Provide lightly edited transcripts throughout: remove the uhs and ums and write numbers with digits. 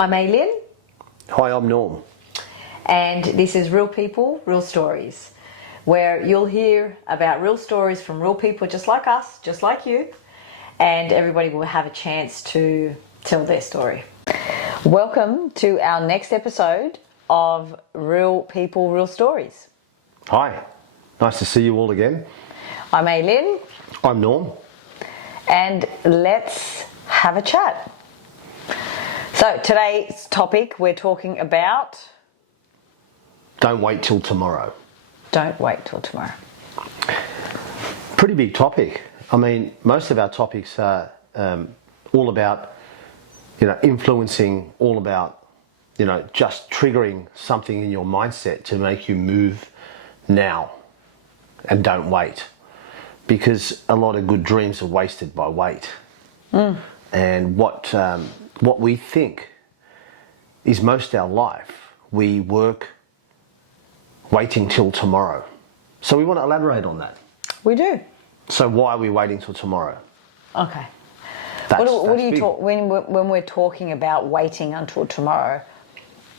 I'm Aileen. Hi, I'm Norm. And this is Real People, Real Stories, where you'll hear about real stories from real people just like us, just like you, and everybody will have a chance to tell their story. Welcome to our next episode of Real People, Real Stories. Hi, nice to see you all again. I'm Aileen. I'm Norm. And let's have a chat. So today's topic, we're talking about... Don't wait till tomorrow. Don't wait till tomorrow. Pretty big topic. I mean, most of our topics are all about, influencing, all about, just triggering something in your mindset to make you move now and don't wait. Because a lot of good dreams are wasted by wait. And what we think is most of our life, we work waiting till tomorrow. So we want to elaborate on that. We do. So why are we waiting till tomorrow? Okay. That's What do you big. talk when we're talking about waiting until tomorrow?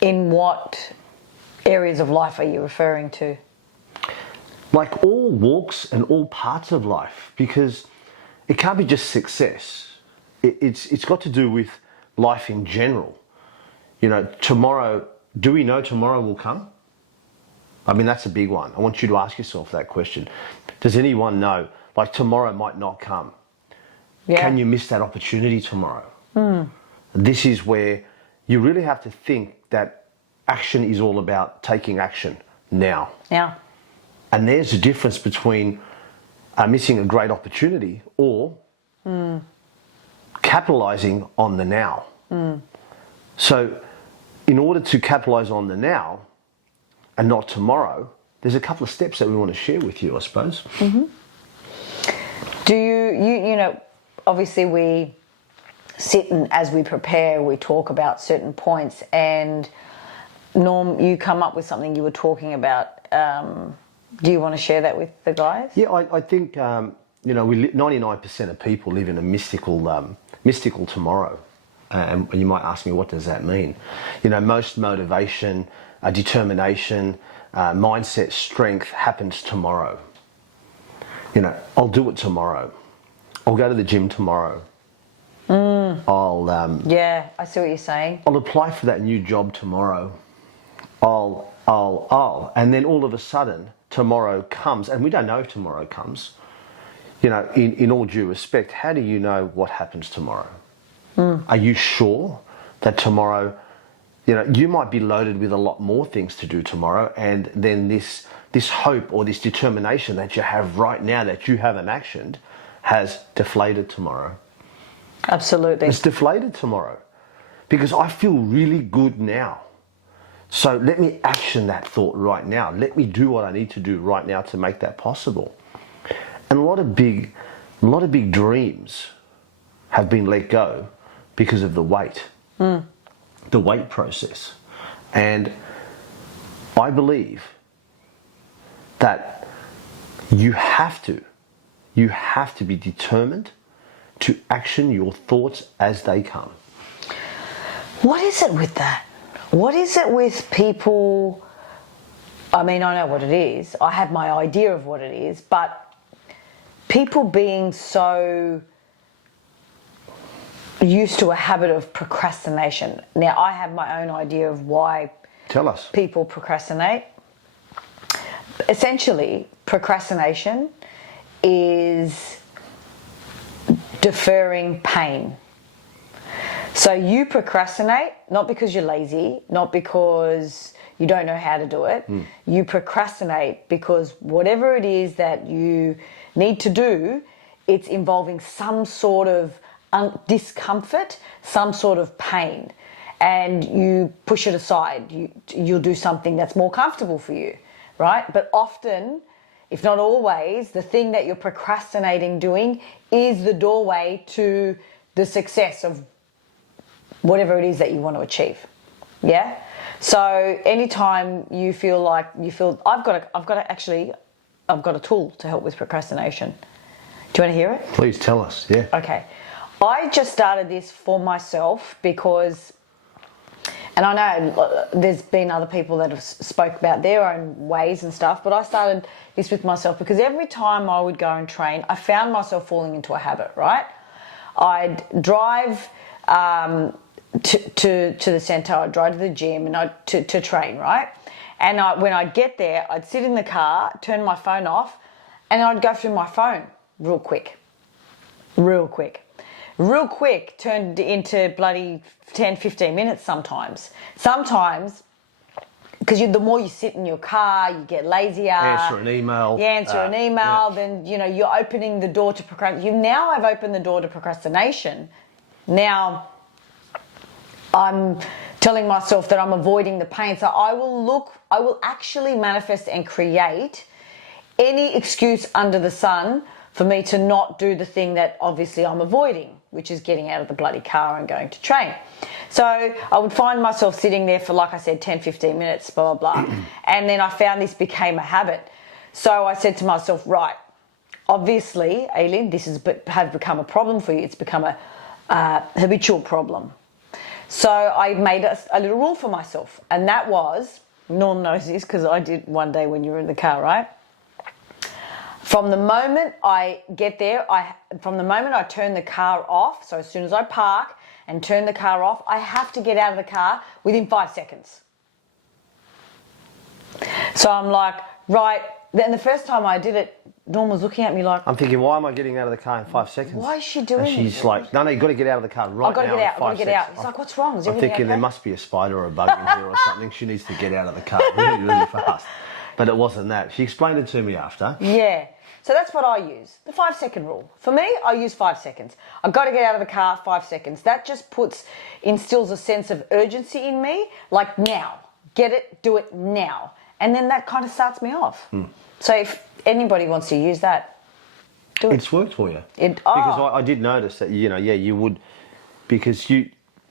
In what areas of life are you referring to? Like all walks and all parts of life, because it can't be just success. It's got to do with life in general. Tomorrow, do we know tomorrow will come? I mean, that's a big one. I want you to ask yourself that question. Does anyone know, like, tomorrow might not come? Yeah. Can you miss that opportunity tomorrow? This is where you really have to think that action is all about taking action now. Yeah. And there's a difference between missing a great opportunity or capitalizing on the now. So in order to capitalize on the now and not tomorrow, there's a couple of steps that we want to share with you, I suppose. Do you obviously we sit and as we prepare, we talk about certain points, and Norm, you come up with something you were talking about. Do you want to share that with the guys? Yeah, I think, 99% of people live in a mystical tomorrow. And you might ask me, what does that mean? Most motivation, determination, mindset, strength happens tomorrow. I'll do it tomorrow. I'll go to the gym tomorrow. Yeah, I see what you're saying. I'll apply for that new job tomorrow. And then all of a sudden, tomorrow comes, and we don't know if tomorrow comes. In all due respect, how do you know what happens tomorrow? Are you sure that tomorrow, you might be loaded with a lot more things to do tomorrow, and then this hope or this determination that you have right now that you haven't actioned has deflated tomorrow. Absolutely. It's deflated tomorrow because I feel really good now. So let me action that thought right now. Let me do what I need to do right now to make that possible. And a lot of big dreams have been let go because of the wait, the wait process. And I believe that you have to be determined to action your thoughts as they come. What is it with that? What is it with people? I mean, I know what it is. I have my idea of what it is, but people being so used to a habit of procrastination. Now, I have my own idea of why Tell us. people procrastinate. Essentially, procrastination is deferring pain. So you procrastinate, not because you're lazy, not because you don't know how to do it. You procrastinate because whatever it is that you need to do, it's involving some sort of discomfort, some sort of pain, and you push it aside. You'll do something that's more comfortable for you, right? But often, if not always, the thing that you're procrastinating doing is the doorway to the success of whatever it is that you want to achieve. Yeah? So anytime you feel I've got a tool to help with procrastination. Do you want to hear it? Please tell us, yeah. Okay. I just started this for myself because And I know there's been other people that have spoke about their own ways and stuff, but I started this with myself because every time I would go and train, I found myself falling into a habit, right? I'd drive to the centre, I'd drive to the gym and to train, right? And when I'd get there, I'd sit in the car, turn my phone off, and I'd go through my phone real quick. Real quick turned into bloody 10, 15 minutes sometimes. Sometimes, because the more you sit in your car, you get lazier. Answer an email. Then, you're opening the door to procrastination. Now I've opened the door to procrastination. Now I'm telling myself that I'm avoiding the pain. So I will actually manifest and create any excuse under the sun for me to not do the thing that obviously I'm avoiding, which is getting out of the bloody car and going to train. So I would find myself sitting there for, like I said, 10, 15 minutes, blah, blah, blah. And then I found this became a habit. So I said to myself, right, obviously, Aileen, this has become a problem for you. It's become a habitual problem. So I made a little rule for myself. And that was, Norm knows this because I did one day when you were in the car, right? From the moment I get there, from the moment I turn the car off, so as soon as I park and turn the car off, I have to get out of the car within 5 seconds. So I'm like, right. Then the first time I did it, Norm was looking at me like... I'm thinking, why am I getting out of the car in 5 seconds? Why is she doing it? And she's like, no, you've got to get out of the car right now. I've got to get out. He's like, what's wrong? Is everything I'm thinking okay? there must be a spider or a bug in here or something. She needs to get out of the car really, really fast. But it wasn't that. She explained it to me after. Yeah. So that's what I use, the 5 second rule. For me, I use 5 seconds. I've got to get out of the car, 5 seconds. That just instills a sense of urgency in me, like now. Get it, do it now. And then that kind of starts me off. So if anybody wants to use that, do it. It's worked for you. Because I did notice that, you would, because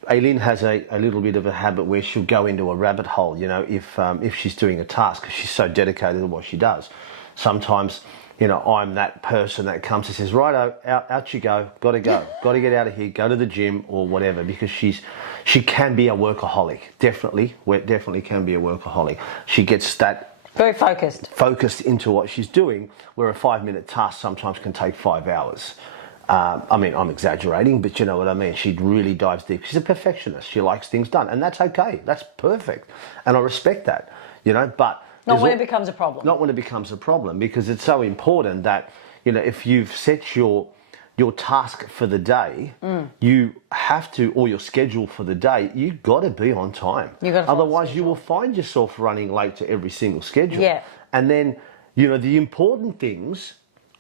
Aileen has a little bit of a habit where she'll go into a rabbit hole, if she's doing a task, because she's so dedicated to what she does. Sometimes... I'm that person that comes and says, righto, out you go, got to get out of here, go to the gym or whatever, because she can be a workaholic. Definitely can be a workaholic. She gets that very focused into what she's doing, where a 5-minute task sometimes can take 5 hours. I'm exaggerating, but you know what I mean. She really dives deep. She's a perfectionist. She likes things done, and that's okay. That's perfect, and I respect that. But not when it becomes a problem. Not when it becomes a problem, because it's so important that, if you've set your task for the day, you have to, or your schedule for the day, you've got to be on time. Otherwise, you will find yourself running late to every single schedule. Yeah. And then, the important things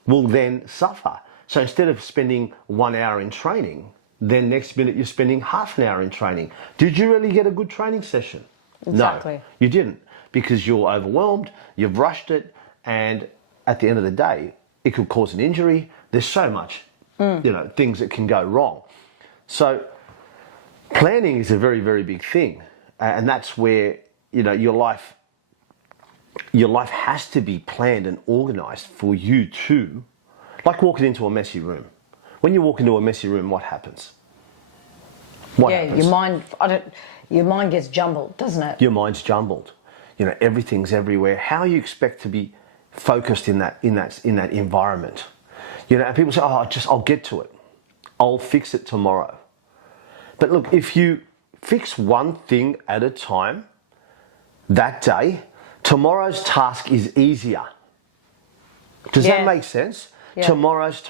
will then suffer. So instead of spending 1 hour in training, then next minute you're spending half an hour in training. Did you really get a good training session? Exactly. No, you didn't. Because you're overwhelmed, you've rushed it, and at the end of the day, it could cause an injury. There's so much, things that can go wrong. So planning is a very, very big thing. And that's where, your life has to be planned and organised for you to, like walking into a messy room. When you walk into a messy room, what happens? What happens? Your mind gets jumbled, doesn't it? Your mind's jumbled. Everything's everywhere. How you expect to be focused in that environment? And people say, I'll get to it. I'll fix it tomorrow. But look, if you fix one thing at a time that day, tomorrow's task is easier. Does that make sense? Yeah. Tomorrow's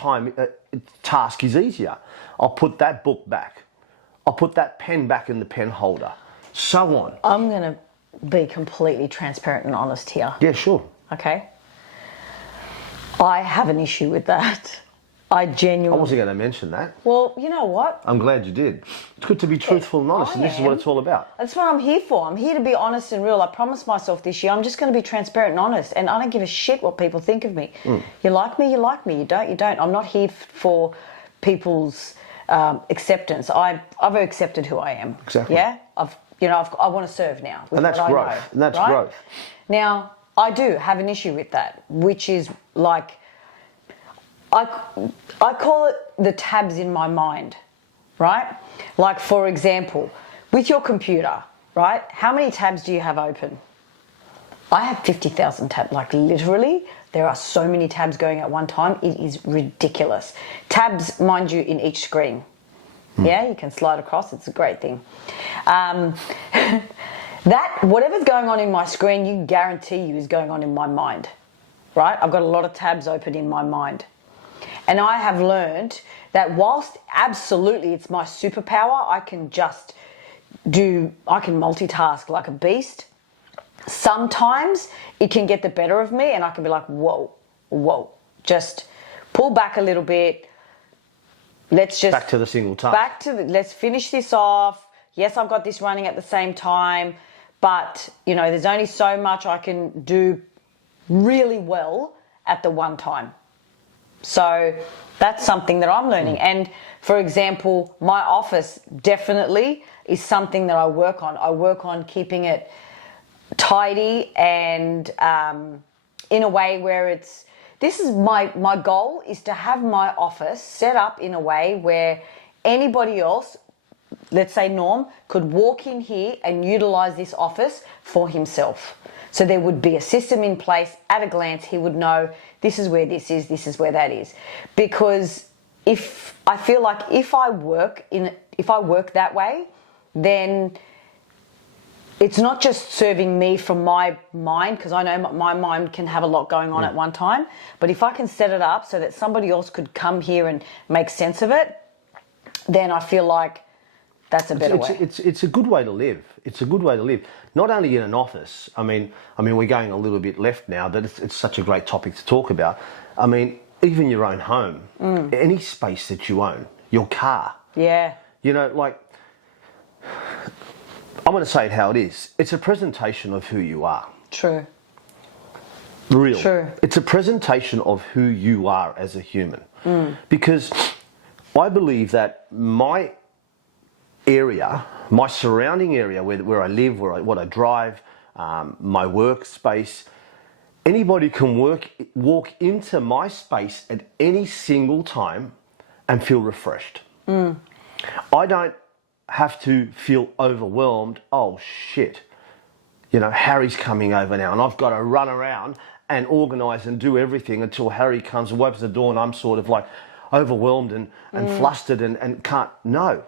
task is easier. I'll put that book back. I'll put that pen back in the pen holder. So on. I'm going to be completely transparent and honest here. Yeah, sure. Okay? I have an issue with that. I wasn't going to mention that. Well, you know what? I'm glad you did. It's good to be truthful and honest, and this is what it's all about. That's what I'm here for. I'm here to be honest and real. I promised myself this year I'm just going to be transparent and honest, and I don't give a shit what people think of me. You like me, you like me. You don't. I'm not here for people's acceptance. I've accepted who I am. Exactly. Yeah? I want to serve now. And that's growth. And that's growth. Now, I do have an issue with that, which is like, I call it the tabs in my mind, right? Like, for example, with your computer, right? How many tabs do you have open? I have 50,000 tabs. Like literally, there are so many tabs going at one time. It is ridiculous. Tabs, mind you, in each screen. Yeah, you can slide across. It's a great thing. That whatever's going on in my screen, you guarantee you is going on in my mind, right? I've got a lot of tabs open in my mind. And I have learned that whilst absolutely it's my superpower, I can multitask like a beast. Sometimes it can get the better of me and I can be like, whoa, just pull back a little bit. Let's just... Back to the single task. Let's finish this off. Yes, I've got this running at the same time, but, there's only so much I can do really well at the one time. So that's something that I'm learning. And for example, my office definitely is something that I work on. I work on keeping it tidy and in a way where this is my goal is to have my office set up in a way where anybody else, let's say Norm, could walk in here and utilize this office for himself. So there would be a system in place. At a glance, he would know this is where this is where that is. Because if I work that way, then it's not just serving me from my mind, because I know my mind can have a lot going on at one time. But if I can set it up so that somebody else could come here and make sense of it, then I feel like that's a better way. It's a good way to live. It's a good way to live. Not only in an office. I mean, we're going a little bit left now. That it's such a great topic to talk about. I mean, even your own home, any space that you own, your car. Yeah. Like, I'm going to say it how it is. It's a presentation of who you are. True. Real. True. It's a presentation of who you are as a human. Because I believe that my area, my surrounding area where I live, what I drive, my workspace, anybody can walk into my space at any single time and feel refreshed. I don't have to feel overwhelmed. Oh shit, Harry's coming over now and I've got to run around and organise and do everything until Harry comes and opens the door and I'm sort of like overwhelmed and flustered and can't. No.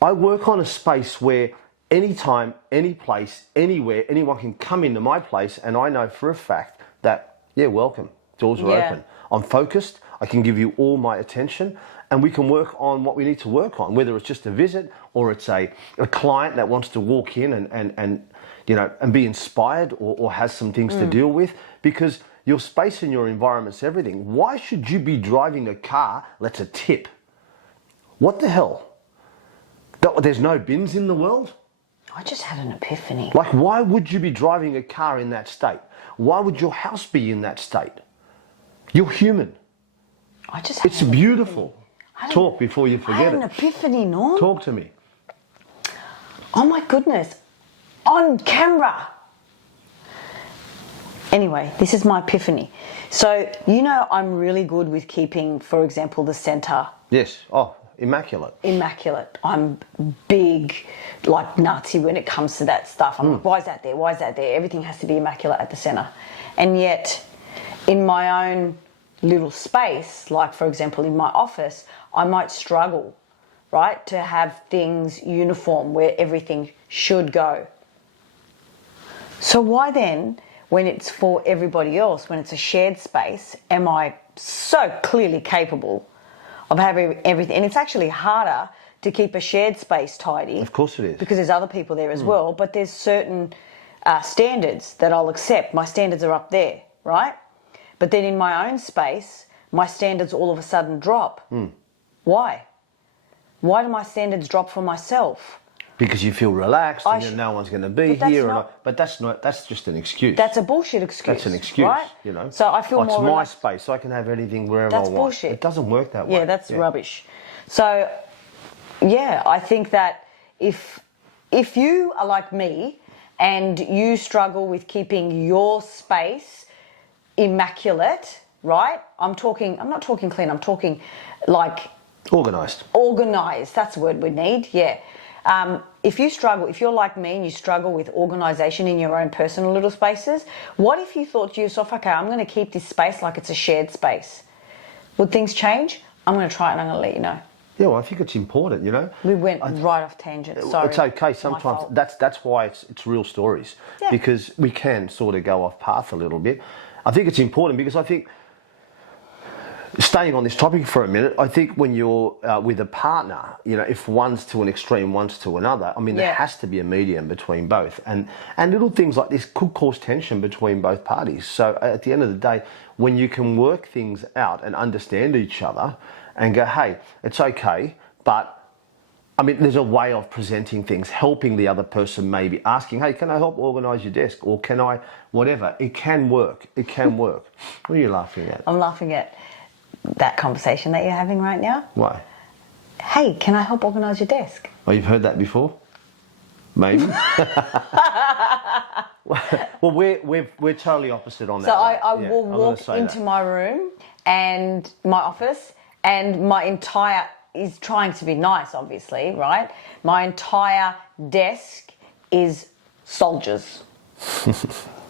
I work on a space where anytime, any place, anywhere, anyone can come into my place and I know for a fact that, welcome, doors are open. I'm focused, I can give you all my attention and we can work on what we need to work on, whether it's just a visit or it's a client that wants to walk in and be inspired or has some things to deal with, because your space and your environment's everything. Why should you be driving a car that's a tip? What the hell? There's no bins in the world? I just had an epiphany. Like, why would you be driving a car in that state? Why would your house be in that state? You're human. It's beautiful. Talk before you forget it. I had an epiphany, Norm. Talk to me. Oh my goodness. On camera. Anyway, this is my epiphany. So, I'm really good with keeping, for example, the centre. Yes. Oh, immaculate. I'm big, like Nazi when it comes to that stuff. I'm like, why is that there? Why is that there? Everything has to be immaculate at the centre. And yet, in my own little space, like for example in my office, I might struggle, right, to have things uniform where everything should go. So why then, when it's for everybody else, when it's a shared space, am I so clearly capable of having everything? And it's actually harder to keep a shared space tidy. Of course it is. Because there's other people there as well, but there's certain standards that I'll accept. My standards are up there, right? But then in my own space, my standards all of a sudden drop. Why? Why do my standards drop for myself? Because you feel relaxed and no one's going to be here. But that's just an excuse. That's a bullshit excuse. That's an excuse, right? So I feel more relaxed. It's my space. I can have anything wherever I want. That's bullshit. It doesn't work that way. Yeah, that's rubbish. So, I think that if you are like me and you struggle with keeping your space immaculate, right? I'm not talking clean. I'm talking like... Organised. Organised. That's the word we need, yeah. If you're like me and you struggle with organisation in your own personal little spaces, what if you thought to yourself, okay, I'm going to keep this space like it's a shared space? Would things change? I'm going to try it and I'm going to let you know. Yeah, well, I think it's important, you know. We went right off tangent. Sorry. It's okay. Sometimes that's why it's real stories, because we can sort of go off path a little bit. I think it's important because I think, staying on this topic for a minute, I think when you're with a partner, you know, if one's to an extreme, one's to another, I mean, there has to be a medium between both. And little things like this could cause tension between both parties. So at the end of the day, when you can work things out and understand each other and go, hey, it's okay, but I mean, there's a way of presenting things, helping the other person, maybe asking, hey, can I help organise your desk? Or can I, whatever. It can work. It can work. What are you laughing at? I'm laughing at that conversation that you're having right now. Why? Hey, can I help organise your desk? Oh, you've heard that before? Maybe. Well, we're totally opposite on that. So I will walk into my room and my office, and my entire is trying to be nice, obviously, right? My entire desk is soldiers.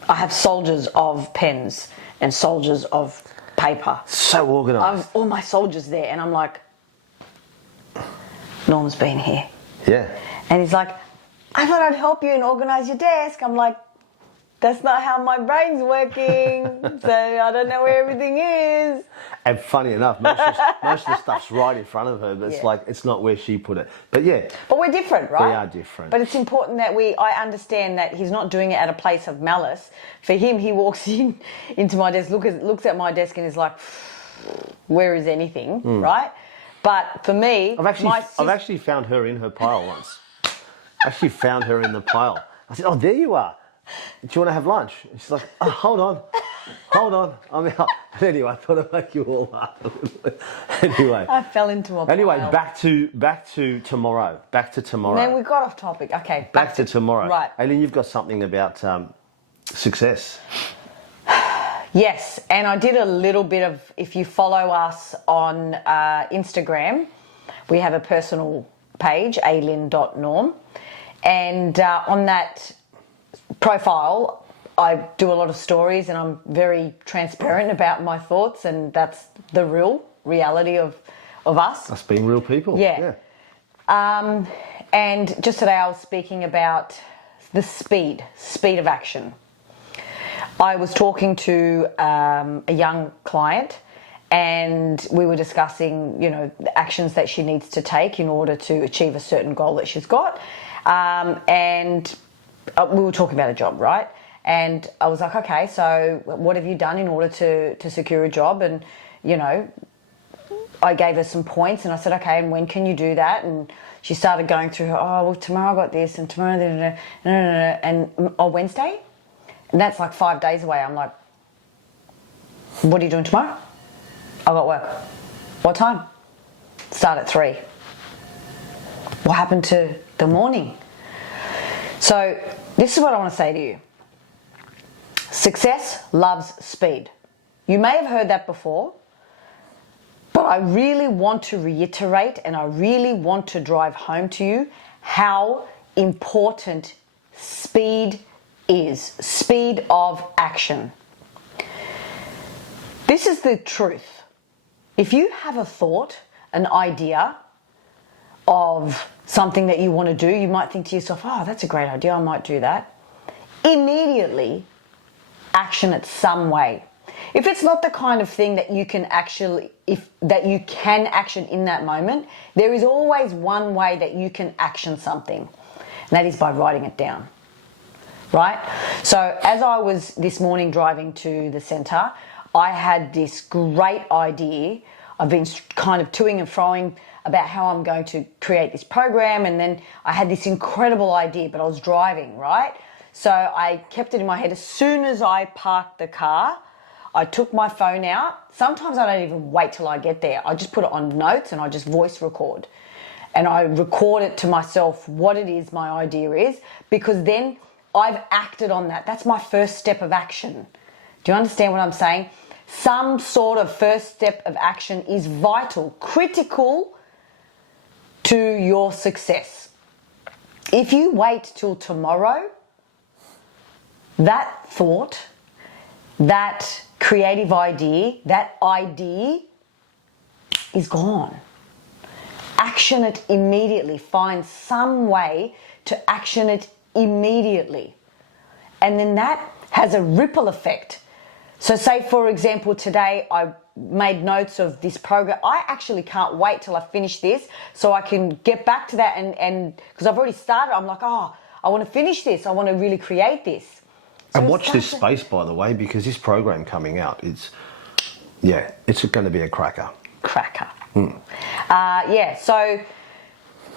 I have soldiers of pens and soldiers of paper. So organised. All my soldiers there, and I'm like, Norm's been here. Yeah. And he's like, I thought I'd help you and organise your desk. I'm like, that's not how my brain's working, so I don't know where everything is. And funny enough, most of the stuff's right in front of her, but it's like, it's not where she put it. But yeah. But we're different, right? We are different. But it's important that I understand that he's not doing it at a place of malice. For him, he walks into my desk, looks at my desk and is like, where is anything, right? But for me, I've actually found her in her pile once. I actually found her in the pile. I said, oh, there you are. Do you want to have lunch? And she's like, oh, hold on, I'm out. But anyway, I thought I'd make you all laugh a little bit. Anyway. I fell into a pile. Anyway, back to tomorrow. Man, we got off topic. Okay. Back to tomorrow. Right. Aileen, you've got something about success. Yes, and I did a little bit of, if you follow us on Instagram, we have a personal page, aylin.norm, and on that profile, I do a lot of stories and I'm very transparent about my thoughts, and that's the real reality of us. Us being real people. Yeah. And just today I was speaking about the speed of action. I was talking to a young client, and we were discussing, you know, the actions that she needs to take in order to achieve a certain goal that she's got. And we were talking about a job, right? And I was like, okay, so what have you done in order to secure a job? And, you know, I gave her some points and I said, okay, and when can you do that? And she started going through her, oh, well, tomorrow I got this and tomorrow, and Wednesday? And that's like 5 days away. I'm like, what are you doing tomorrow? I got work. What time? Start at 3. What happened to the morning? So this is what I want to say to you. Success loves speed. You may have heard that before, but I really want to reiterate and I really want to drive home to you how important speed is. Speed of action. This is the truth. If you have a thought, an idea of something that you want to do, you might think to yourself, oh, that's a great idea, I might do that. Immediately action it some way. If it's not the kind of thing that you can action in that moment, there is always one way that you can action something, and that is by writing it down. Right? So as I was this morning driving to the centre, I had this great idea. I've been kind of toing and froing about how I'm going to create this program, and then I had this incredible idea, but I was driving, right? So I kept it in my head. As soon as I parked the car, I took my phone out. Sometimes I don't even wait till I get there. I just put it on notes and I just voice record. And I record it to myself what it is my idea is, because then I've acted on that. That's my first step of action. Do you understand what I'm saying? Some sort of first step of action is vital, critical to your success. If you wait till tomorrow, that thought, that creative idea, that idea is gone. Action it immediately. Find some way to action it immediately. And then that has a ripple effect. So say, for example, today I made notes of this program. I actually can't wait till I finish this so I can get back to that and because I've already started, I'm like, oh, I want to finish this. I want to really create this. So and watch this space, by the way, because this program coming out, it's going to be a cracker. So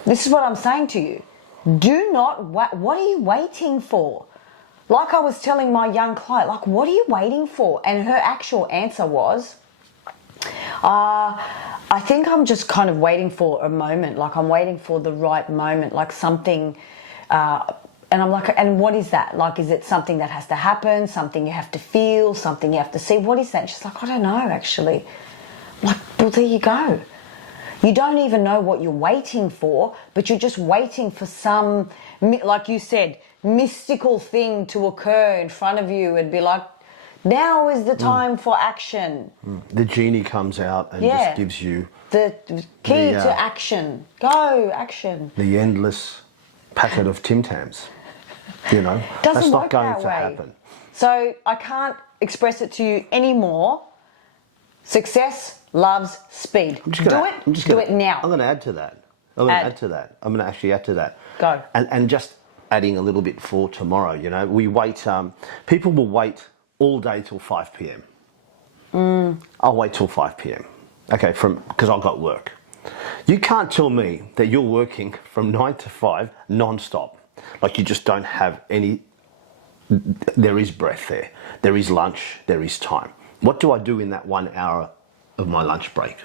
this is what I'm saying to you. Do not, what are you waiting for? Like I was telling my young client, like, what are you waiting for? And her actual answer was, I think I'm just kind of waiting for a moment. Like I'm waiting for the right moment, like something, and I'm like, and what is that? Like, is it something that has to happen? Something you have to feel? Something you have to see? What is that? She's like, I don't know, actually. I'm like, well, there you go. You don't even know what you're waiting for, but you're just waiting for some, like you said, mystical thing to occur in front of you and be like, now is the time for action. The genie comes out and just gives you the key to action. Go, action. The endless packet of Tim Tams. You know, Doesn't that's not work going that to way. happen. So I can't express it to you anymore. Success loves speed. Do it now. I'm going to add to that. I'm going to actually add to that. Go. And just adding a little bit for tomorrow, you know, we wait, people will wait all day till 5 p.m. I'll wait till 5 p.m. Okay, because I've got work. You can't tell me that you're working from 9 to 5 non-stop. Like you just don't have any, there is breath there. There is lunch, there is time. What do I do in that 1 hour of my lunch break?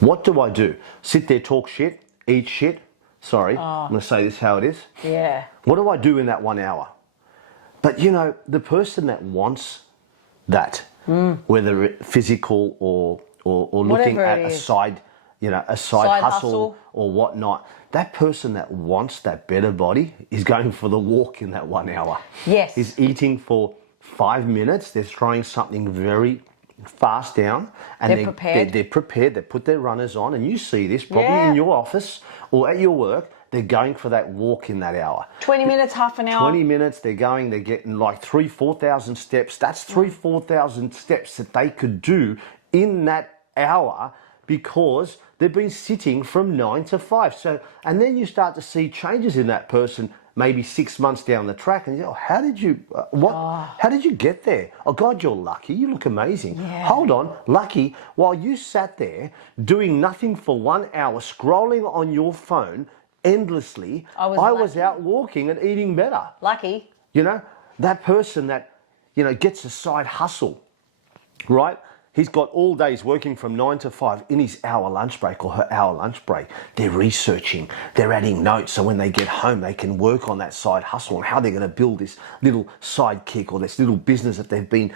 What do I do? Sit there, talk shit, eat shit? Sorry, I'm going to say this how it is. Yeah. What do I do in that 1 hour? But you know, the person that wants that, whether it physical or looking at a side, you know, a side hustle or whatnot, that person that wants that better body is going for the walk in that 1 hour. Yes. Is eating for 5 minutes. They're throwing something very fast down, and they're prepared. They put their runners on, and you see this probably in your office or at your work. They're going for that walk in that hour. 20 minutes, half an hour. 20 minutes, they're getting like 4,000 steps. That's 4,000 steps that they could do in that hour because they've been sitting from 9 to 5. So, and then you start to see changes in that person maybe 6 months down the track, and you go, how did you, how did you get there? Oh God, you're lucky. You look amazing. Yeah. Hold on, lucky. While you sat there doing nothing for 1 hour, scrolling on your phone endlessly, I was out walking and eating better. Lucky. You know, that person that, you know, gets a side hustle, right? He's got all days working from 9 to 5 in his hour lunch break or her hour lunch break. They're researching, they're adding notes so when they get home they can work on that side hustle and how they're going to build this little sidekick or this little business that they've been,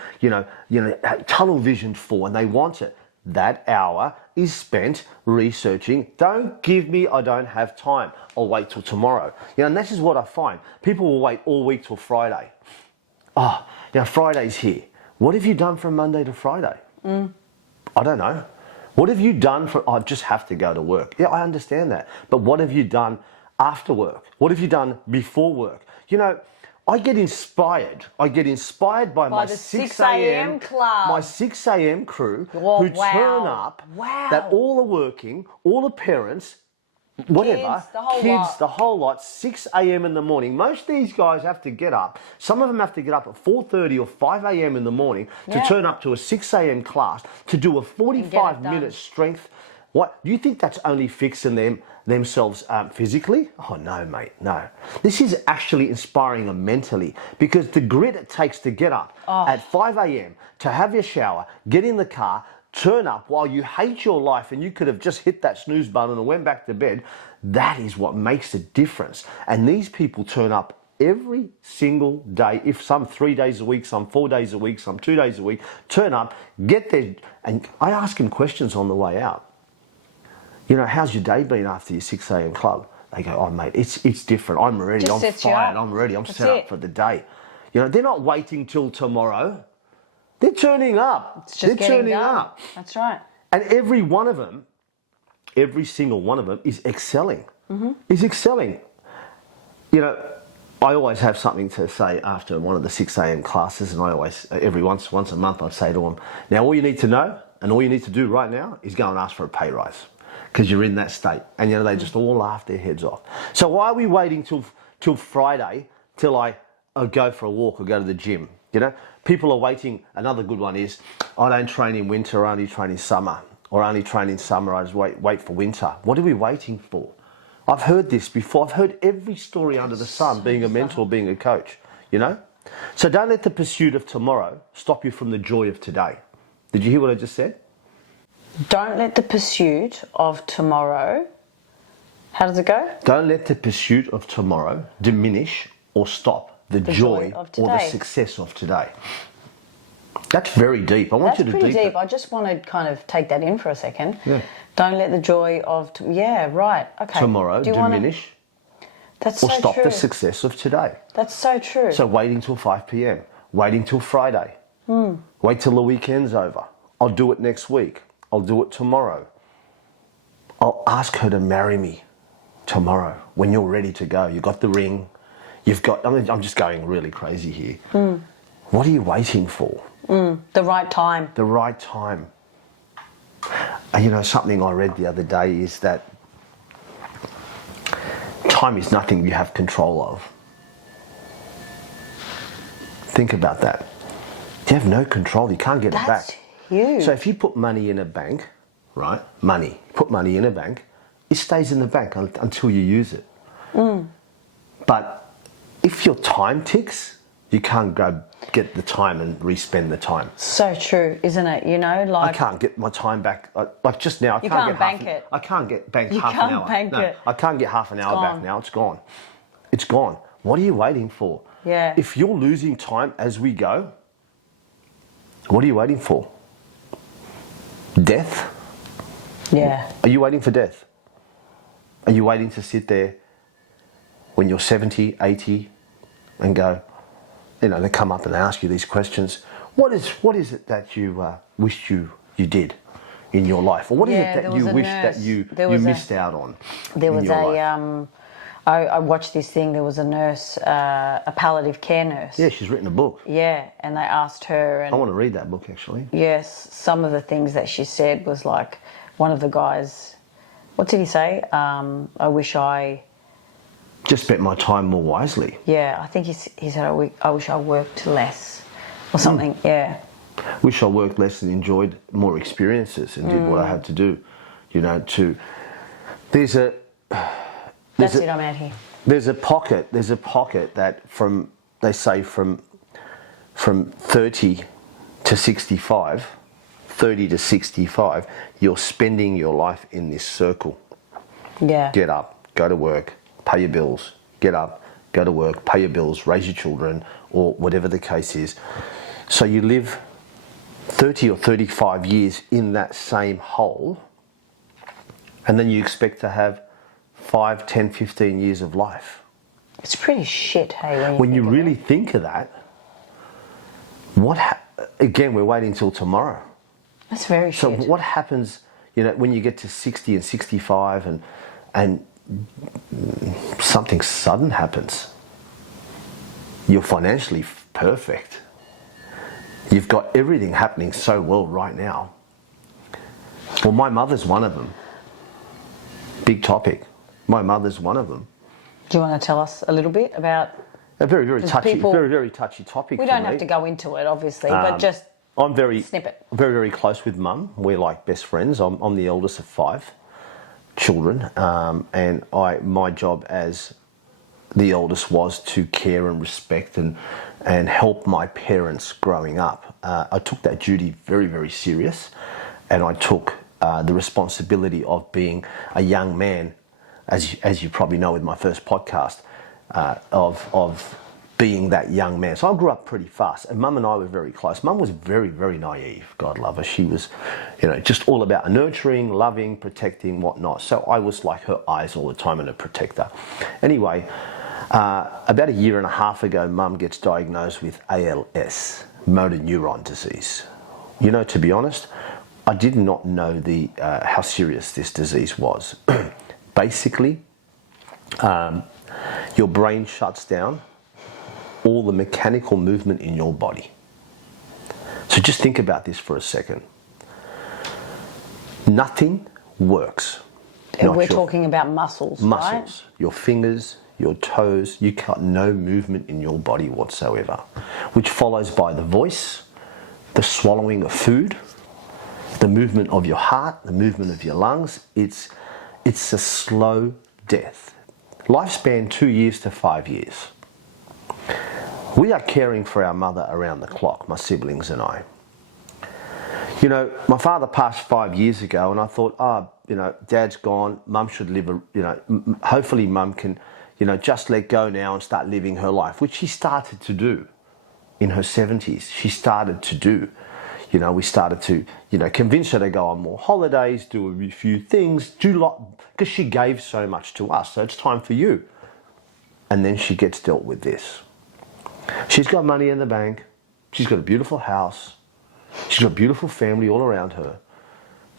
tunnel visioned for and they want it. That hour is spent researching. Don't give me, I don't have time. I'll wait till tomorrow. You know, and this is what I find. People will wait all week till Friday. Oh, Friday's here. What have you done from Monday to Friday? I don't know. What have you done I just have to go to work. Yeah, I understand that. But what have you done after work? What have you done before work? You know, I get inspired. By my the 6 a.m. club. My 6 a.m. crew who turn up, that all are working, all the parents, whatever, kids, the whole lot, 6 a.m. in the morning. Most of these guys have to get up. Some of them have to get up at 4:30 or 5 a.m. in the morning to turn up to a 6 a.m. class to do a 45-minute strength. What do you think that's only fixing themselves physically? Oh no, mate, no. This is actually inspiring them mentally because the grit it takes to get up at 5 a.m. to have your shower, get in the car, turn up while you hate your life and you could have just hit that snooze button and went back to bed. That is what makes a difference. And these people turn up every single day, if some 3 days a week, some 4 days a week, some 2 days a week, turn up, get there. And I ask them questions on the way out. You know, how's your day been after your 6 a.m. club? They go, oh mate, it's different. I'm ready. Just I'm sets you fired. up. I'm ready. I'm That's set up it. for the day. You know, they're not waiting till tomorrow. They're turning up. It's just they're getting turning done. up. That's right. And every one of them, every single one of them is excelling. Is excelling. You know, I always have something to say after one of the 6 a.m. classes, and I always, every once a month, I say to them, now all you need to know and all you need to do right now is go and ask for a pay rise, because you're in that state. And you know, they just all laugh their heads off. So why are we waiting till Friday till I go for a walk or go to the gym? You know, people are waiting. Another good one is, I don't train in winter, I only train in summer, or I only train in summer, I just wait for winter. What are we waiting for? I've heard this before. I've heard every story under the sun, being a mentor, being a coach, you know? So don't let the pursuit of tomorrow stop you from the joy of today. Did you hear what I just said? Don't let the pursuit of tomorrow, how does it go? Don't let the pursuit of tomorrow diminish or stop the joy of or the today. success of today. That's very deep. I want That's you to pretty deep deep. I just want to kind of take that in for a second. Yeah. Don't let the joy of yeah, right. Okay. tomorrow Do you diminish That's or so stop true. the success of today. That's so true. So waiting till 5 p.m, waiting till Friday, wait till the weekend's over. I'll do it next week. I'll do it tomorrow. I'll ask her to marry me tomorrow when you're ready to go. You've got the ring. You've got, I'm just going really crazy here. What are you waiting for? The right time. The right time. And you know, something I read the other day is that time is nothing you have control of. Think about that. You have no control. You can't get it That's back. huge. So if you put money in a bank, right? Put money in a bank, it stays in the bank until you use it. But if your time ticks, you can't go get the time and re-spend the time. So true, isn't it? You know, I like can't get my time back. Like just now, I You can't can't get bank it. I can't get bank You half can't an hour. bank No, it. I can't get half an hour back gone. now. It's gone. It's gone. What are you waiting for? Yeah. If you're losing time as we go, what are you waiting for? Death? yeah. Are you waiting for death? Are you waiting to sit there when you're 70, 80 and go, you know, they come up and they ask you these questions. What is it that you wished you did in your life? Or what is Yeah, it there that was you a wish nurse. that you There was missed out on There in was your life? I watched this thing. There was a nurse, a palliative care nurse. Yeah, she's written a book. Yeah, and they asked her, I and want to read that book, actually. yes, some of the things that she said was like, one of the guys, what did he say? I wish I, Just spent my time more wisely. yeah, I think he said, I wish I worked less or something. Yeah, Wish I worked less and enjoyed more experiences and did what I had to do. You know, there's a that's it. I'm out here. There's a pocket that they say from 30 to 65, you're spending your life in this circle. Yeah, Get up, go to work, pay your bills. Get up, go to work, pay your bills, raise your children, or whatever the case is. So you live 30 or 35 years in that same hole, and then you expect to have 5, 10, 15 years of life. it's pretty shit. Hey, When you think of really it. think of that, again, we're waiting till tomorrow. That's very So shit. what happens, you know, when you get to 60 and 65 and something sudden happens? You're financially perfect. You've got everything happening so well right now. Well, my mother's one of them. Big topic. My mother's one of them. Do you want to tell us a little bit about? A very, very touchy, people- very touchy topic. We for don't me. have to go into it, obviously, but just I'm very snippet. very close with Mum. We're like best friends. I'm the eldest of 5 children, and my job as the eldest was to care and respect and help my parents growing up. I took that duty very, very serious, and I took the responsibility of being a young man, as you probably know with my first podcast, of being that young man. So I grew up pretty fast, and Mum and I were very close. Mum was very, very naive, God love her. She was, just all about nurturing, loving, protecting, whatnot. So I was like her eyes all the time and a protector. Anyway, about a year and a half ago, Mum gets diagnosed with ALS, motor neuron disease. To be honest, I did not know how serious this disease was. Basically, your brain shuts down all the mechanical movement in your body. So just think about this for a second. Nothing works. We're talking about muscles, right? Your fingers, your toes, you got no movement in your body whatsoever, which follows by the voice, the swallowing of food, the movement of your heart, the movement of your lungs. It's a slow death. Lifespan 2 years to 5 years. We are caring for our mother around the clock, my siblings and I. My father passed 5 years ago, and I thought, Dad's gone, Mum should live, hopefully Mum can, just let go now and start living her life, which she started to do in her 70s. She started to do. We started to, convince her to go on more holidays, do a few things, because she gave so much to us, so it's time for you. And then she gets dealt with this. She's got money in the bank. She's got a beautiful house. She's got a beautiful family all around her.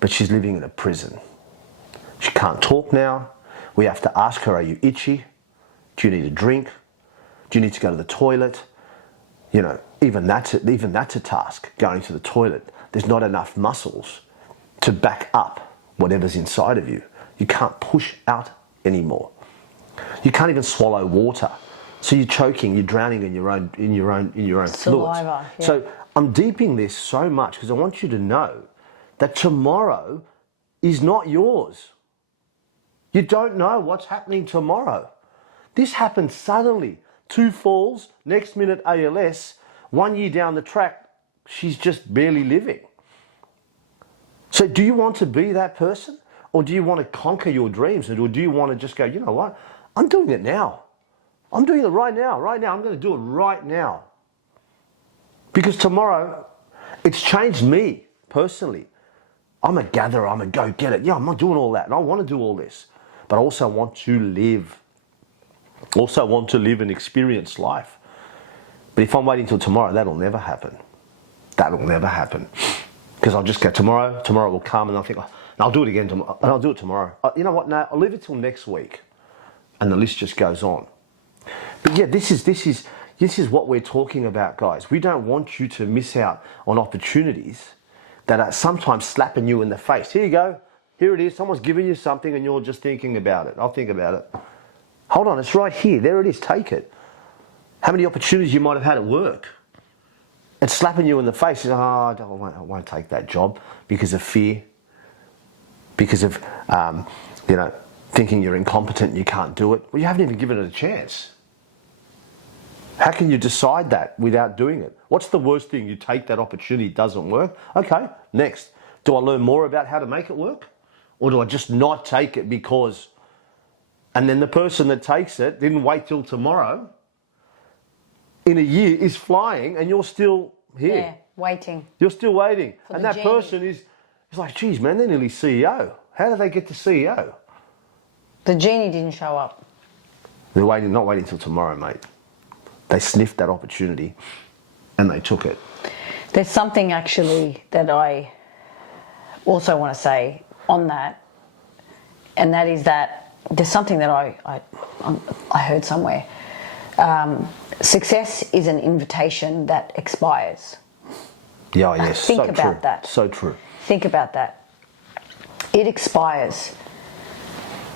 But she's living in a prison. She can't talk now. We have to ask her, are you itchy? Do you need a drink? Do you need to go to the toilet? Even that's a task, going to the toilet. There's not enough muscles to back up whatever's inside of you. You can't push out anymore. You can't even swallow water. So you're choking, you're drowning in your own fluids. Saliva, yeah. So I'm deeping this so much because I want you to know that tomorrow is not yours. You don't know what's happening tomorrow. This happened suddenly. 2 falls, next minute ALS, 1 year down the track, she's just barely living. So do you want to be that person? Or do you want to conquer your dreams? Or do you want to just go, you know what? I'm doing it now. I'm doing it right now. I'm going to do it right now. Because tomorrow, it's changed me personally. I'm a gatherer, I'm a go-getter. Yeah, I'm not doing all that. And I want to do all this. But I also want to live. Also want to live and experience life. But if I'm waiting till tomorrow, that'll never happen. That'll never happen. Because I'll just go tomorrow will come, and I'll think, I'll do it again tomorrow, and I'll do it tomorrow. You know what, no, I'll leave it till next week. And the list just goes on. But yeah, this is what we're talking about, guys. We don't want you to miss out on opportunities that are sometimes slapping you in the face. Here you go. Here it is. Someone's giving you something and you're just thinking about it. I'll think about it. Hold on, it's right here. There it is. Take it. How many opportunities you might have had at work? It's slapping you in the face. I won't take that job because of fear, because of thinking you're incompetent and you can't do it. Well, you haven't even given it a chance. How can you decide that without doing it? What's the worst thing? You take that opportunity, it doesn't work. Okay, next. Do I learn more about how to make it work? Or do I just not take it because... And then the person that takes it didn't wait till tomorrow, in a year, is flying and you're still here. Yeah, waiting. You're still waiting. For And the that genie. person is like, geez, man, they're nearly CEO. How do they get to CEO? The genie didn't show up. They're not waiting till tomorrow, mate. They sniffed that opportunity and they took it. There's something actually that I also want to say on that, and that is that there's something that I heard somewhere. Success is an invitation that expires. Yeah, yes. Think so about true. that. So true. Think about that. It expires.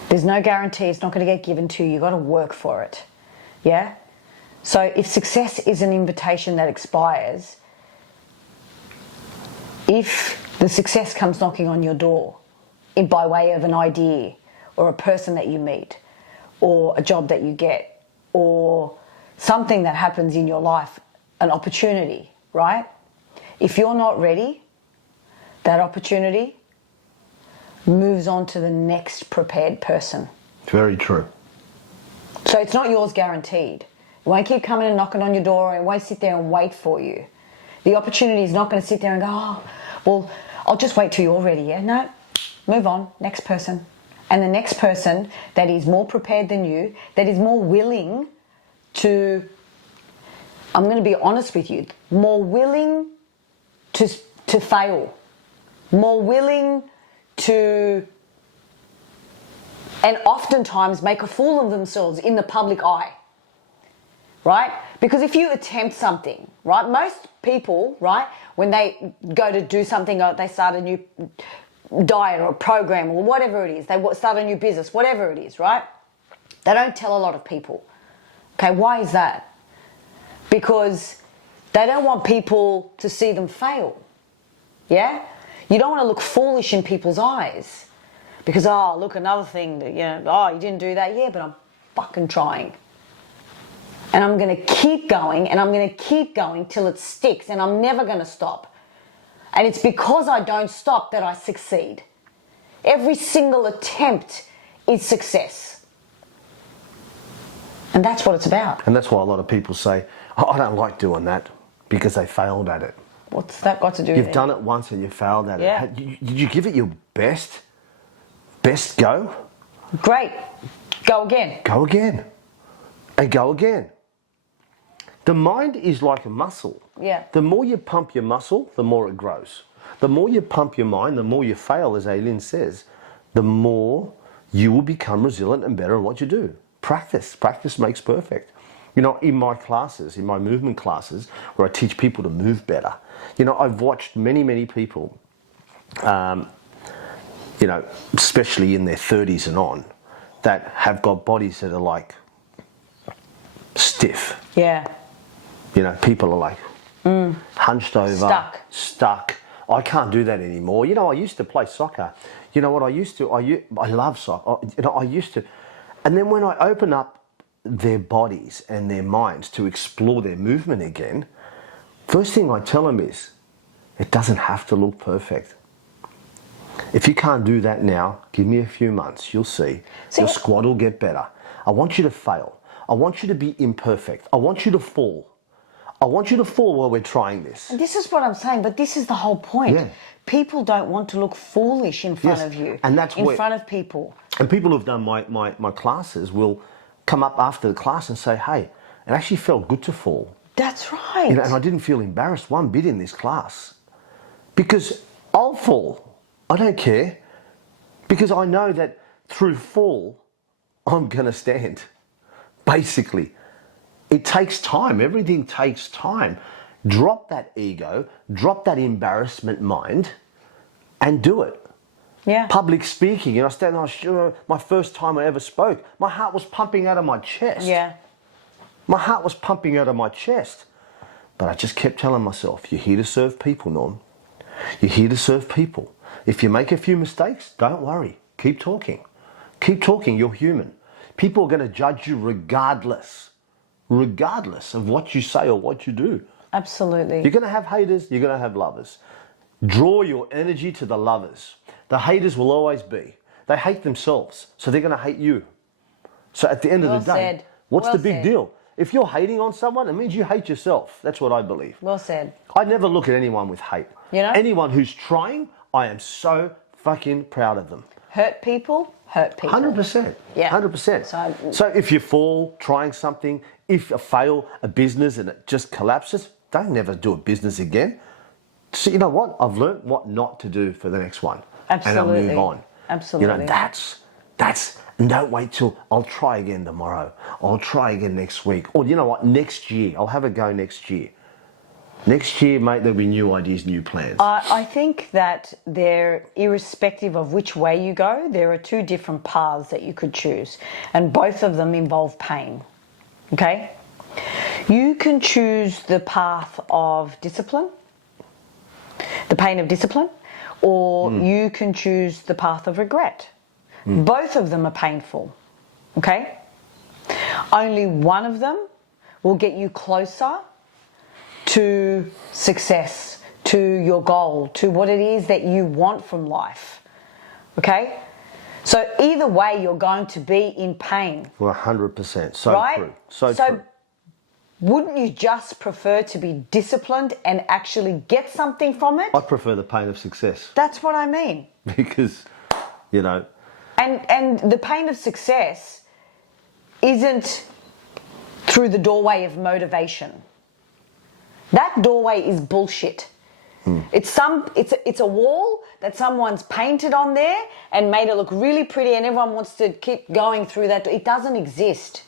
There's no guarantee it's not going to get given to you. You've got to work for it. Yeah? So if success is an invitation that expires, if the success comes knocking on your door by way of an idea or a person that you meet or a job that you get or something that happens in your life, an opportunity, right? If you're not ready, that opportunity moves on to the next prepared person. Very true. So it's not yours guaranteed. It won't keep coming and knocking on your door. It won't sit there and wait for you. The opportunity is not going to sit there and go, oh, well, I'll just wait till you're ready. Yeah, no, move on, next person. And the next person that is more prepared than you, that is more willing to, I'm going to be honest with you, more willing to fail, more willing to, and oftentimes make a fool of themselves in the public eye, right? Because if you attempt something, right, most people, right, when they go to do something, or they start a new diet or a program or whatever it is, they start a new business, whatever it is, right, they don't tell a lot of people. Okay, why is that? Because they don't want people to see them fail. Yeah? You don't want to look foolish in people's eyes. Because, oh, look, another thing, that, you know, oh, you didn't do that. Yeah, but I'm fucking trying. And I'm going to keep going, and I'm going to keep going till it sticks, and I'm never going to stop. And it's because I don't stop that I succeed. Every single attempt is success. And that's what it's about. And that's why a lot of people say, oh, I don't like doing that, because they failed at it. What's that got to do with it? You've done it once and you failed at Yeah. it. Did you give it your best go? Great. Go again. Go again. And go again. The mind is like a muscle. Yeah. The more you pump your muscle, the more it grows. The more you pump your mind, the more you fail, as Aileen says, the more you will become resilient and better at what you do. Practice. Practice makes perfect. You know, in my classes, in my movement classes, where I teach people to move better, you know, I've watched many, many people, you know, especially in their 30s and on, that have got bodies that are like stiff. Yeah. You know, people are like hunched over, stuck. I can't do that anymore. You know, I used to play soccer. You know what I used to? I love soccer. You know, I used to. And then when I open up their bodies and their minds to explore their movement again, first thing I tell them is, it doesn't have to look perfect. If you can't do that now, give me a few months, you'll see. Your squat will get better. I want you to fail. I want you to be imperfect. I want you to fall. I want you to fall while we're trying this. And this is what I'm saying, but this is the whole point. Yeah. People don't want to look foolish in front of you. And that's in front of people. And people who've done my classes will come up after the class and say, hey, it actually felt good to fall. That's right. You know, and I didn't feel embarrassed one bit in this class. Because I'll fall. I don't care. Because I know that through fall, I'm going to stand. Basically. It takes time. Everything takes time. Drop that ego, drop that embarrassment mind, and do it. Yeah. Public speaking, you know, I stand on my first time I ever spoke, my heart was pumping out of my chest. Yeah. My heart was pumping out of my chest. But I just kept telling myself, you're here to serve people, Norm. You're here to serve people. If you make a few mistakes, don't worry. Keep talking. Keep talking. You're human. People are going to judge you regardless of what you say or what you do. Absolutely. You're going to have haters, you're going to have lovers. Draw your energy to the lovers. The haters will always be. They hate themselves, so they're going to hate you. So at the end of the day, what's the big deal? If you're hating on someone, it means you hate yourself. That's what I believe. Well said. I never look at anyone with hate. You know? Anyone who's trying, I am so fucking proud of them. Hurt people, hurt people. 100%. Yeah. 100%. So if you fall trying something, if you fail a business and it just collapses, don't never do a business again. So you know what? I've learned what not to do for the next one. Absolutely. And I move on. Absolutely. You know, that's, and don't wait till, I'll try again tomorrow. I'll try again next week. Or you know what? Next year. I'll have a go next year. Next year, mate, there'll be new ideas, new plans. I think that irrespective of which way you go, there are two different paths that you could choose. And both of them involve pain. Okay? You can choose the path of discipline, the pain of discipline, or you can choose the path of regret. Both of them are painful. Okay? Only one of them will get you closer to success, to your goal, to what it is that you want from life. Okay? So either way, you're going to be in pain. Well, 100%. So right? true. So true. wouldn't you just prefer to be disciplined and actually get something from it? I prefer the pain of success. That's what I mean. Because, you know... And the pain of success isn't through the doorway of motivation. That doorway is bullshit. It's a wall that someone's painted on there and made it look really pretty, and everyone wants to keep going through that. It doesn't exist.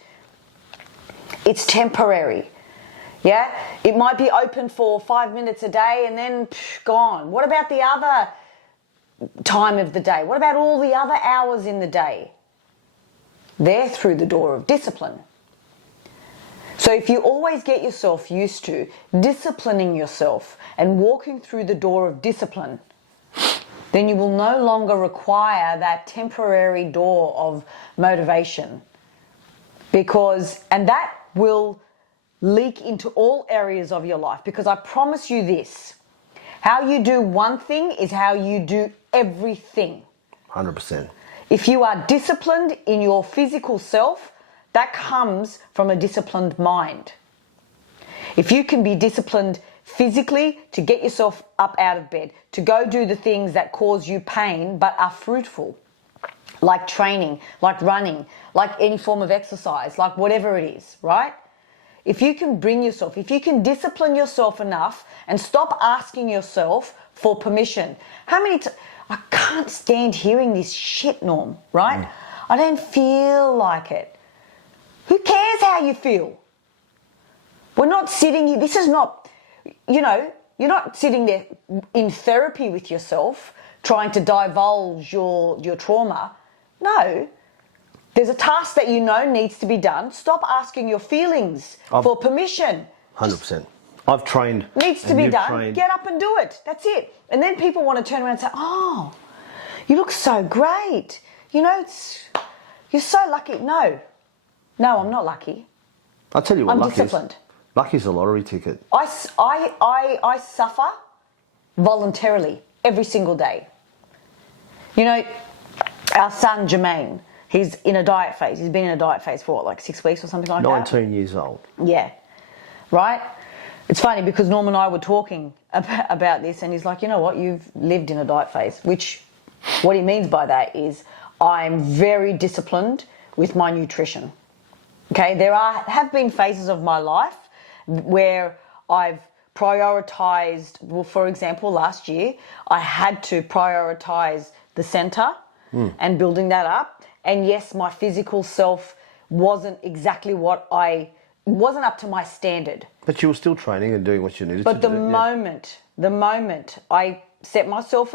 It's temporary. Yeah? It might be open for 5 minutes a day and then gone. What about the other time of the day? What about all the other hours in the day? They're through the door of discipline. So if you always get yourself used to disciplining yourself and walking through the door of discipline, then you will no longer require that temporary door of motivation. And that will leak into all areas of your life, because I promise you this, how you do one thing is how you do everything. 100%. If you are disciplined in your physical self, that comes from a disciplined mind. If you can be disciplined physically to get yourself up out of bed, to go do the things that cause you pain but are fruitful, like training, like running, like any form of exercise, like whatever it is, right? If you can if you can discipline yourself enough and stop asking yourself for permission. I can't stand hearing this shit, Norm, right? I don't feel like it. Who cares how you feel? We're not sitting here, this is not, you're not sitting there in therapy with yourself trying to divulge your trauma. No. There's a task that you know needs to be done. Stop asking your feelings for permission. 100%. I've trained. Needs to be done. Get up and do it. That's it. And then people want to turn around and say, oh, you look so great. You're so lucky. No, I'm not lucky. I'll tell you what, I'm disciplined. Lucky's a lottery ticket. I suffer voluntarily every single day. Our son Jermaine, he's in a diet phase. He's been in a diet phase for like 6 weeks or something like 19 years old. Yeah. Right? It's funny because Norm and I were talking about this, and he's like, you know what, you've lived in a diet phase, which what he means by that is I'm very disciplined with my nutrition. Okay, there have been phases of my life where I've prioritized, well, for example, last year, I had to prioritize the center and building that up. And yes, my physical self wasn't exactly wasn't up to my standard. But you were still training and doing what you needed to do. But the moment I set myself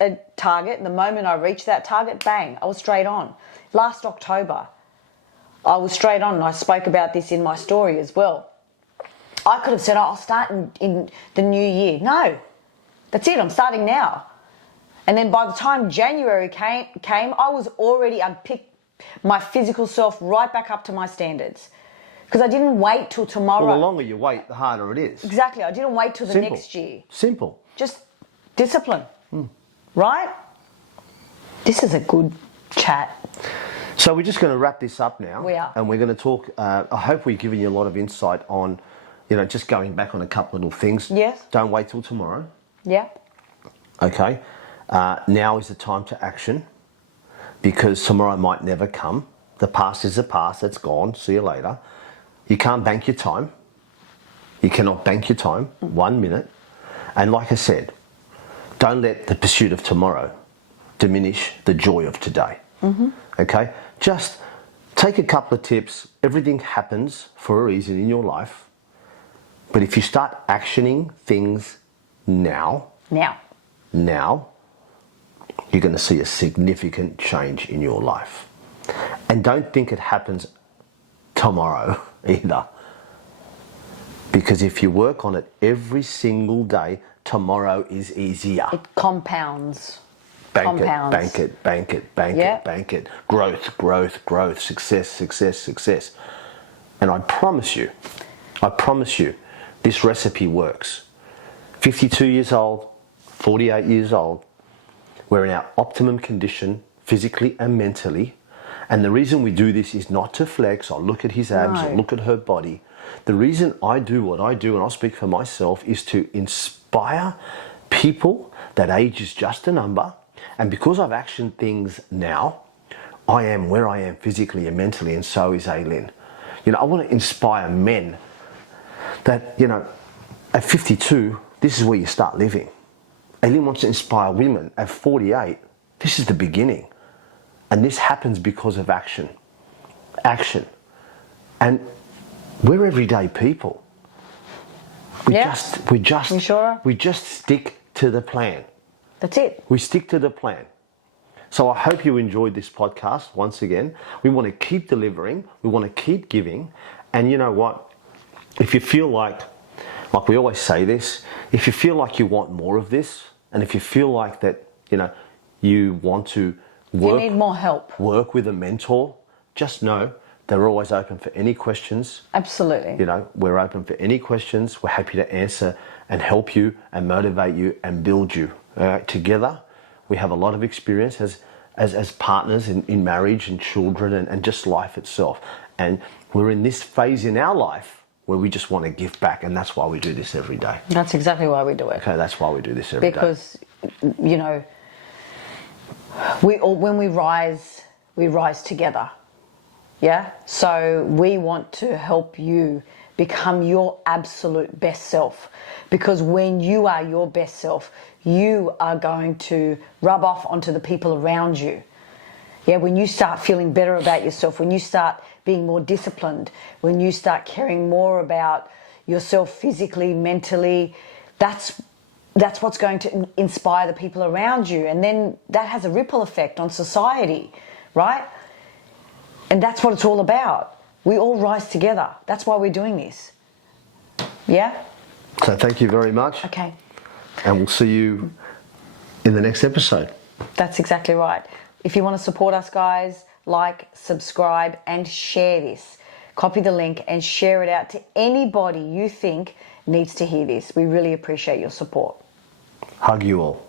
a target, the moment I reached that target, bang, I was straight on. Last October, I was straight on, and I spoke about this in my story as well. I could have said, I'll start in the new year. No, that's it, I'm starting now. And then by the time January came, I'd picked my physical self right back up to my standards. Because I didn't wait till tomorrow. Well, the longer you wait, the harder it is. Exactly, I didn't wait till the next year. Simple. Just discipline, right? This is a good chat. So we're just going to wrap this up now. We are. And we're going to talk, I hope we've given you a lot of insight on, just going back on a couple of little things. Yes. Don't wait till tomorrow. Yeah. Okay. Now is the time to action, because tomorrow might never come. The past is the past, it's gone, see you later. You can't bank your time. You cannot bank your time, 1 minute. And like I said, don't let the pursuit of tomorrow diminish the joy of today. Okay? Just take a couple of tips. Everything happens for a reason in your life. But if you start actioning things now, you're going to see a significant change in your life. And don't think it happens tomorrow either. Because if you work on it every single day, tomorrow is easier. It compounds. Bank it. Growth, success. And I promise you, this recipe works. 52 years old, 48 years old, we're in our optimum condition, physically and mentally. And the reason we do this is not to flex or look at his abs or look at her body. the reason I do what I do, and I'll speak for myself, is to inspire people that age is just a number. And because I've actioned things now, I am where I am physically and mentally, and so is Aileen. You know, I want to inspire men that, you know, at 52, this is where you start living. Aileen wants to inspire women at 48. This is the beginning. And this happens because of action. Action. And we're everyday people. We just stick to the plan. That's it. We stick to the plan. So I hope you enjoyed this podcast once again. We want to keep delivering. We want to keep giving. And you know what? If you feel like we always say this, if you feel like you want more of this, and if you feel like that, you know, you want to you need more help, work with a mentor, just know they're always open for any questions. Absolutely. You know, we're open for any questions. We're happy to answer and help you and motivate you and build you. Together, we have a lot of experience as partners in marriage and children and just life itself. And we're in this phase in our life where we just want to give back, and that's why we do this every day. That's exactly why we do it. Okay, that's why we do this every day. Because, you know, when we rise together. Yeah? So we want to help you become your absolute best self. Because when you are your best self, you are going to rub off onto the people around you. Yeah, when you start feeling better about yourself, when you start being more disciplined, when you start caring more about yourself physically, mentally, that's what's going to inspire the people around you. And then that has a ripple effect on society, right? And that's what it's all about. We all rise together. That's why we're doing this. Yeah? So thank you very much. Okay. And we'll see you in the next episode. That's exactly right. If you want to support us, guys, like, subscribe, and share this. Copy the link and share it out to anybody you think needs to hear this. We really appreciate your support. Hug you all.